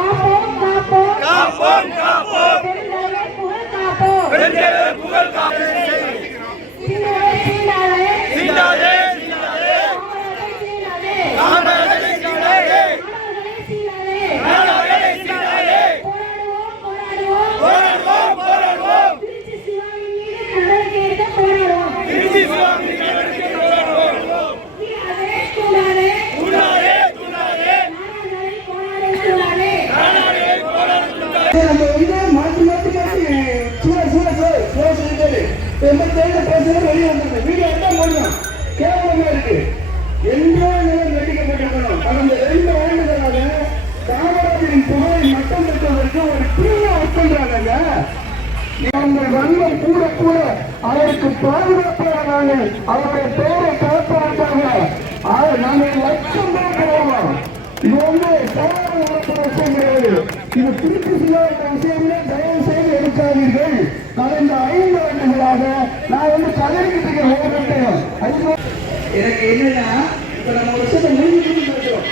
காப்போம் காப்போம். காப்போம் புகழ் காப்போம். சீண்டாதே எந்த தேர்தல் பேசுறது வெளியே வந்துருக்கு வீடியோ எடுத்தா முடியும் கேவலமா இருக்கு எங்கோ நிலம் நடிக்கப்பட்டிருக்கணும் கடந்த ரெண்டு ஆண்டுகளாக காமராஜரின் புகழை மட்டம் ஒரு பிரிவை உட்கொள்றாங்க உங்கள் வன்மம் கூட கூட அவருக்கு பாதுகாப்பாக அவருடைய பெயரை காப்பதற்காக நாங்கள் லட்சம் பேர் போவோம் இது வந்து சாதாரண விஷயம் கிடையாது இது திருப்பி செய்யாத விஷயங்களே தயவு செய்து எடுக்காதீர்கள் கடந்த ஐந்து ஆண்டுகளாக நான் வந்து கதறிக்கிட்டு இருக்கேன் எனக்கு என்னன்னா இப்ப நம்ம விஷயத்தை முடிஞ்சு முடிஞ்சு பேசுறோம்.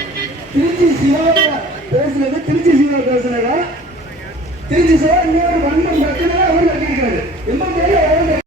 திருச்சி சிவாவை பேசுனது திருச்சி சிவா பேசுனதா? திருச்சி சிவா இன்னொரு வன்மம் பிரச்சனை அவர் கட்டியிருக்காரு ரொம்ப பெரிய